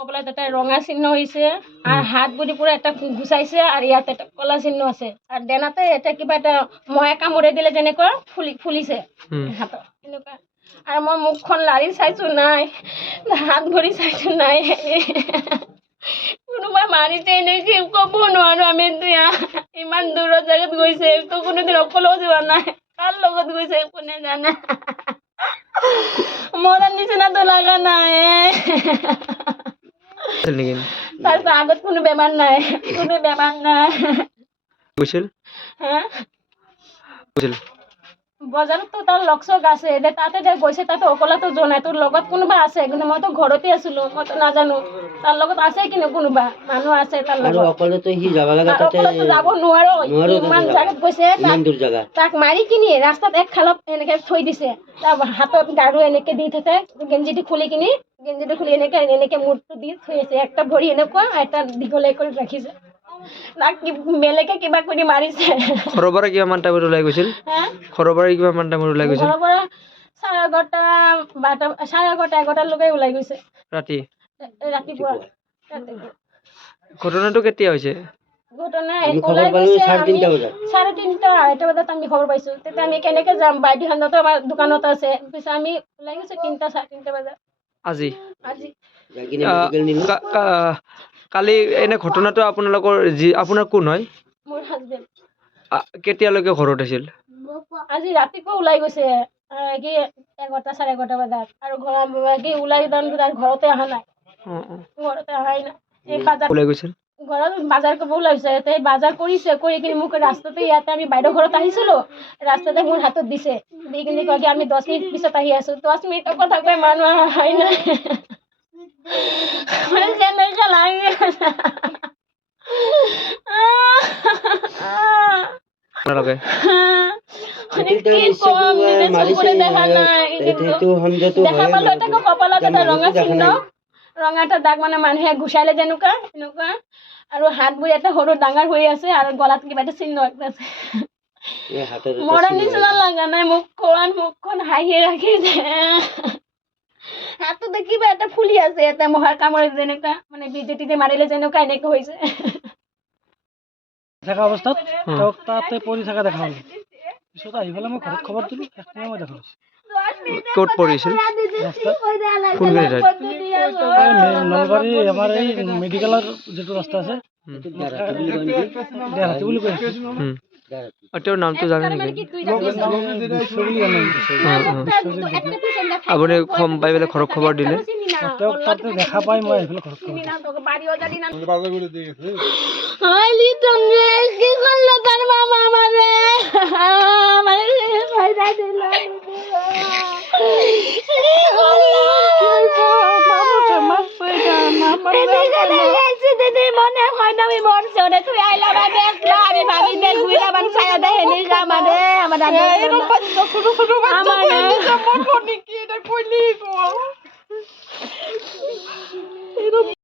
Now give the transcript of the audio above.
কপালত এটা ৰঙা চিহ্ন হৈছে আর হাত বুড়ি পুরো একটা ঘুষাইছে আর ইয়াতে একটা কলা চিহ্ন আছে আর দেনাতে এটা কিবা এটা মহে কামুৰে দিলে যেনেকুৱা ফুলিছে হাত এনেকুৱা আৰ মই মুখখন লাৰি চাইছো নাই হাত ভৰি চাইছো নাই কোনোবাই মাৰিছে এনেকে ক'ব নোৱাৰো আমি এতিয়া ইমান দূৰৰ জেগাত গৈছে তো কোনোদিন অকলেও যোৱা নাই কাৰ লগত গৈছে কোনে জানে মৰাৰ নিচিনাতো লগা নাই তাৰপিছত আগত কোনো বেমাৰ নাই গৈছিল হ্যাঁ গৈছিল বজাৰত তো তাৰ লগ চগ আছে এতিয়া তাতে যে গৈছে তাতে অকলেতো যোৱা নাই তোৰ লগত কোনোবা আছে কিন্তু মইতো ঘৰতে আছিলো মইতো নাজানো তাৰ লগত আছে কিন্তু কোনোবা মানুহ আছে তাৰ লগত আৰু অকলেতো সি যাব লগা তাতে অকলেতো যাব নোৱাৰো ইমান জাগাত গৈছে ইমান দূৰ জাগা তাক মাৰি কিনি ৰাস্তাত এক খালত এনেকে থৈ দিছে তাৰ হাতত গাৰু এনেকে দি থাকে গেঞ্জিটো খুলি এনেকে মূৰটো দি থৈ আছে একটা ভৰি এনেকুৱা এটা দীঘলে কৰি ৰাখিছে তাক বেলেগে কিবা কৰি মাৰিছে ঘৰৰ পৰা কিমান টাইমত ওলাই গৈছিল ঘৰৰ পৰা কিমান টাইমত ওলাই গৈছিল ঘৰৰ পৰা 11:30 লৈকে ওলাই গৈছে ৰাতিপুৱা ঘটনাটো কেতিয়া হৈছে ঘটনা আমি খবৰ ওলাই পালো গৈছে 3:30 বজাত 3:30 বজাত আমি খবৰ পাইছো তেতিয়া আমি কেনেকে যাম বাইদেউহঁতো আমাৰ দোকানত আছে পিছে আমি ওলাই গৈছো 3:00 3:30 বজাত আজি যাকিনে মেডিকেল নিলো কালি এনে ঘটনাটো আপোনালোকৰ আপোনাৰ কোন হয় মোৰ হাজবেণ্ড কেতিয়ালৈকে ঘৰত আছিল আজি ৰাতিপুৱা ওলাই গৈছে কি 11:00 11:30 বজাত আৰু কি ওলাই যাম তাৰ ঘৰতে অহা নাই ঘৰতে অহাই নাই এই বাজাৰ ওলাই গৈছিল ঘৰত বাজাৰ কৰিব ওলাইছে তাই বাজাৰ কৰিছে কৰি কিনি মোক ৰাস্তাতে ইয়াতে আমি বাইদেউ ঘৰত আহিছিলো ৰাস্তাতে মোৰ হাতত দিছে দি কিনি কয় কি আমি 10 মিনিট পিছত আহি আছো 10 মিনিটৰ কথা কৈ মানুহ অহাই নাই কেনেকে লাগি আপোনালোকে দেখা পালো এটা কপালত এটা ৰঙা চিহ্ন ৰঙা এটা দাগ মানে মানুহে ঘুচাইলে যেনেকুৱা এনেকুৱা আৰু হাত ভৰি এটা সৰু ডাঙৰ হৈ আছে আৰু গলাত কিবা এটা চিহ্ন আছে মৰাৰ নিচিনা লগা নাই মুখখন হাঁহি ৰাখিছে হাতটো কিবা এটা ফুলি আছে এটা মহাৰ কামুৰে যেনেকুৱা মানে বিজেপিতে মাৰিলে যেনেকুৱা এনেকুৱা হৈছে থাকা অৱস্থাত তেওঁক তাতে পৰি থকা দেখা হ'ল পিছত আহি পেলাই মই ঘৰত খবৰ দিলোঁ একদম মই দেখা পাইছোঁ ক'ত পৰিছিল নলবাৰী আমাৰ এই মেডিকেলৰ যিটো ৰাস্তা আছে দেহাতী বুলি কৈ তেওঁৰ নামটো জানে নেকি আপুনি গম পাই পেলাই ঘৰত খবৰ দিলে তেওঁক তাতে দেখা পাই মই আহি পেলাই ঘৰত খবৰ আমাৰ